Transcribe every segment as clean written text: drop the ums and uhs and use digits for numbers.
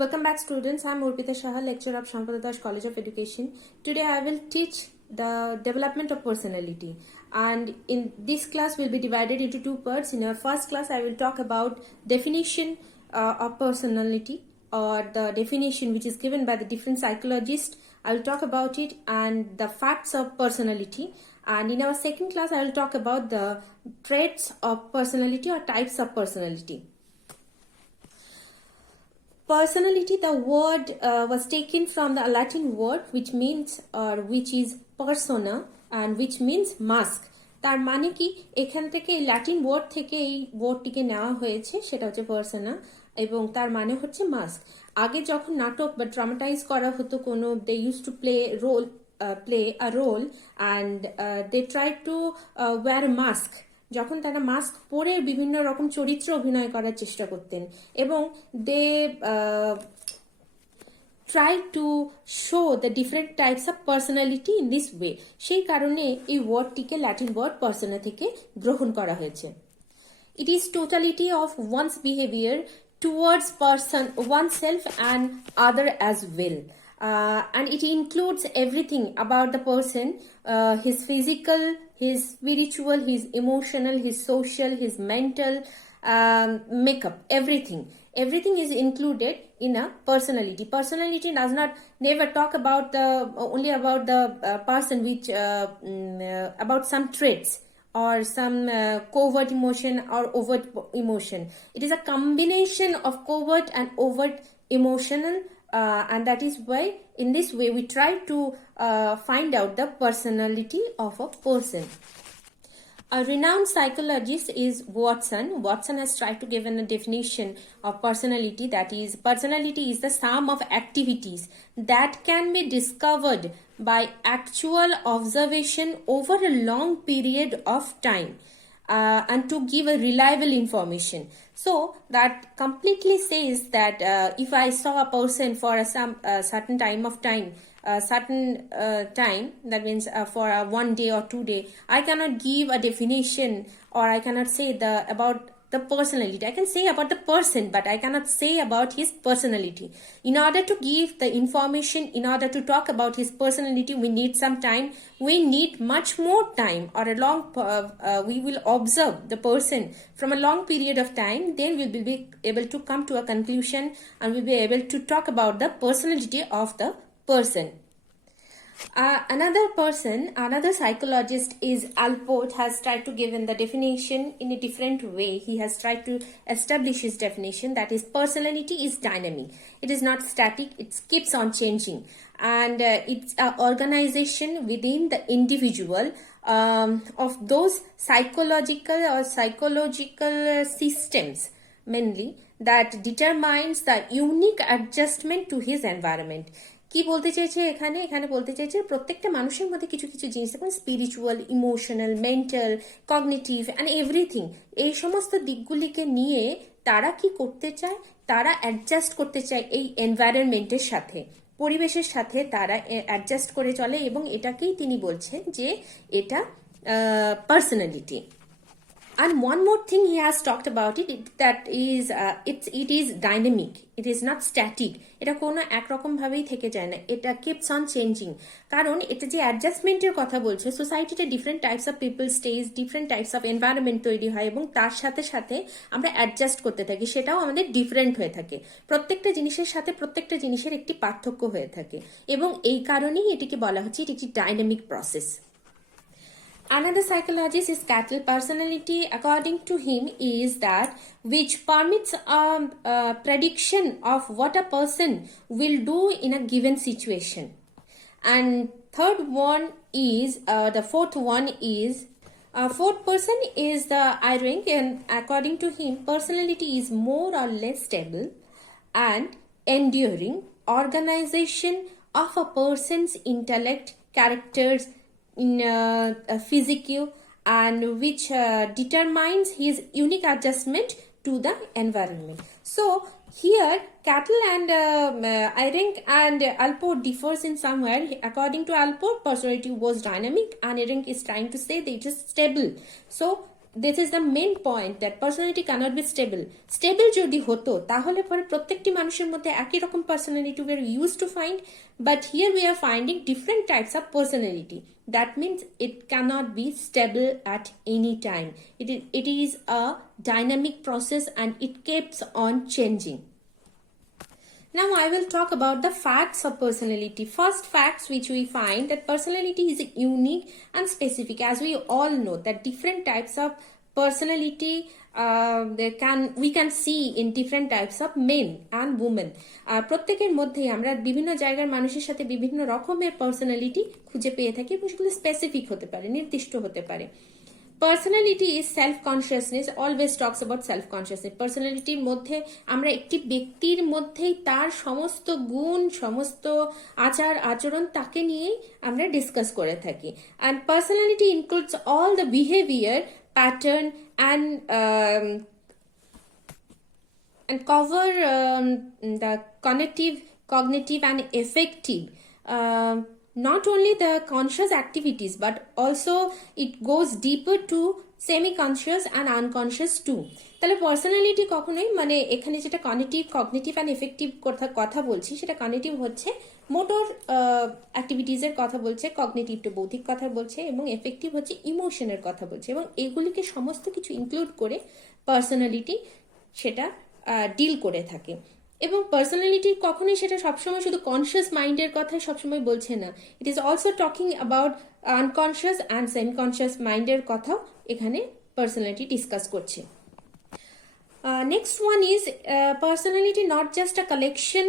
Welcome back, students. I'm Urpita Shah, lecturer of Shampada Das College of Education. Today I will teach the development of personality, and in this class will be divided into two parts. In our first class I will talk about definition of personality, or the definition which is given by the different psychologists. I will talk about it and the facts of personality. And in our second class I will talk about the traits of personality or types of personality. Personality, the word was taken from the Latin word which means which is persona and which means mask. তার মানে কি, এখান থেকে Latin word থেকে এই ওয়ার্ডটিকে নেওয়া হয়েছে, সেটা হচ্ছে পার্সোনা, এবং তার মানে হচ্ছে মাস্ক। আগে যখন নাটক বা ড্রামাটাইজ করা হতো কোনো, they use to play a role and they try to wear mask. যখন তারা মাস্ক পরে বিভিন্ন রকম চরিত্র অভিনয় করার চেষ্টা করতেন, এবং দে try to show the different types of personality in this way. সেই কারণে এই ওয়ার্ডটিকে ল্যাটিন ওয়ার্ড পার্সোনা থেকে গ্রহণ করা হয়েছে। It is totality of one's behavior towards oneself and other as well. And it includes everything about the person, his physical, his spiritual, his emotional, his social, his mental makeup, everything is included in a personality. Personality does not never talk about the only about the person which about some traits or some covert emotion or overt emotion. It is a combination of covert and overt emotional, and that is why in this way we try to find out the personality of a person. A renowned psychologist is Watson. Watson has tried to give a definition of personality, that is, personality is the sum of activities that can be discovered by actual observation over a long period of time, and to give a reliable information. So that completely says that if I saw a person for some certain time of time, time, that means for a 1 day or 2 day, I cannot give a definition, or I cannot say about the personality. I can say about the person, but I cannot say about his personality. In order to give the information, in order to talk about his personality, we need some time. We need much more time, or a long we will observe the person from a long period of time. Then we will be able to come to a conclusion, and we'll be able to talk about the personality of the person. Another psychologist is Allport, has tried to give in the definition in a different way. He has tried to establish his definition, that is, personality is dynamic. It is not static, it keeps on changing, and it's an organization within the individual of those psychological systems mainly that determines the unique adjustment to his environment. কি বলতে চাইছে এখানে বলতে চাইছে প্রত্যেকটা মানুষের মধ্যে কিছু কিছু জিনিস যেমন spiritual, emotional, mental, cognitive and everything, এই সমস্ত দিকগুলিকে নিয়ে তারা কি করতে চায়, তারা অ্যাডজাস্ট করতে চায় এই এনভায়রনমেন্টের সাথে, পরিবেশের সাথে তারা অ্যাডজাস্ট করে চলে, এবং এটাকেই তিনি বলছেন যে এটা personality. And one more thing he has talked about it, that is it is dynamic, it is not static. এটা কোনো একরকম ভাবেই থেকে যায় না, এটা keeps on changing. কারণ এটা যে অ্যাডজাস্টমেন্টের কথা বলছে, সোসাইটিতে different types of people stage, different types of environment তৈরি হয়, এবং তার সাথে সাথে আমরা অ্যাডজাস্ট করতে থাকি, সেটাও আমাদের ডিফারেন্ট হয়ে থাকে। প্রত্যেকটা জিনিসের সাথে প্রত্যেকটা জিনিসের একটি পার্থক্য হয়ে থাকে, এবং এই কারণেই এটিকে বলা হচ্ছে এটি একটি dynamic process. Another psychologist is Cattell. Personality, according to him, is that which permits a prediction of what a person will do in a given situation. And the fourth one is fourth person is the Eyring, and according to him, personality is more or less stable and enduring organization of a person's intellect, characters, in physique, and which determines his unique adjustment to the environment. So here Cattell and Eyring and Allport differs in somewhere. According to Allport, personality was dynamic, and Eyring is trying to say that it is stable. So this is the main point that personality cannot be stable. Stable যদি হতো তাহলে পরে প্রত্যেকটি মানুষের মধ্যে একই রকম personality we are used to find, but here we are finding different types of personality. That means it cannot be stable at any time. It is a dynamic process and it keeps on changing. Now I will talk about the facts of personality. First facts which we find that personality is unique and specific. As we all know that different types of personality we can see in different types of men and women. প্রত্যেকের মধ্যেই আমরা বিভিন্ন জায়গার মানুষের সাথে বিভিন্ন রকমের personality খুঁজে পেয়ে থাকি এবং সেগুলো স্পেসিফিক হতে পারে, নির্দিষ্ট হতে পারে। Personality is self consciousness, always talks about self consciousness. পার্সোনালিটির মধ্যে আমরা একটি ব্যক্তির মধ্যেই তার সমস্ত গুণ, সমস্ত আচার আচরণ তাকে নিয়েই আমরা ডিসকাস করে থাকি। And personality includes all the behaviour pattern and cover the cognitive and affective, not only the conscious activities but also it goes deeper to semi-conscious and unconscious too. তাহলে পার্সোনালিটি কখনোই মানে এখানে যেটা কগনিটিভ অ্যান্ড এফেক্টিভ কথা বলছি সেটা cognitive হচ্ছে motor অ্যাক্টিভিটিসের কথা বলছে, কগনিটিভ টু বৌদ্ধিক কথা বলছে এবং এফেক্টিভ হচ্ছে ইমোশনের কথা বলছে, এবং এগুলিকে সমস্ত কিছু ইনক্লুড করে পার্সোনালিটি সেটা ডিল করে থাকে। এবং পার্সোনালিটি কখনোই সেটা সবসময় শুধু কনসিয়াস মাইন্ডের কথাই সবসময় বলছে না, it is also talking about unconscious and semi conscious মাইন্ডের কথাও এখানে পার্সোনালিটি ডিসকাস করছে। Next one is personality not just a collection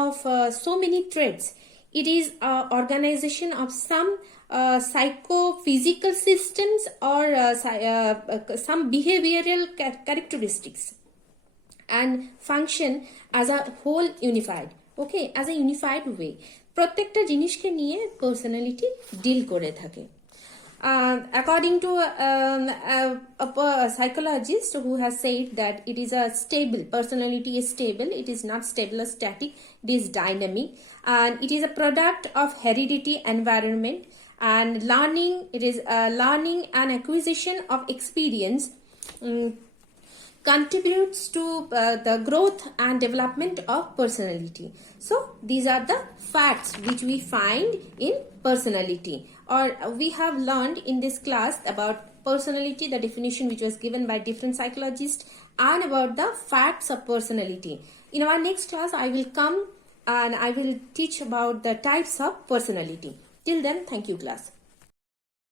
of so many traits. It is an organization of some psychophysical systems or some behavioral characteristics and function as a whole unified, okay, as a unified way. প্রত্যেকটা জিনিসকে নিয়ে personality deal করে থাকে। According to a psychologist who has said that it is a stable, personality is stable, it is not stable or static, it is dynamic, and it is a product of heredity, environment and learning. It is learning and acquisition of experience contributes to the growth and development of personality. So these are the facts which we find in personality, or we have learned in this class about personality, the definition which was given by different psychologists, and about the facts of personality. In our next class I will come and I will teach about the types of personality. Till then, thank you class.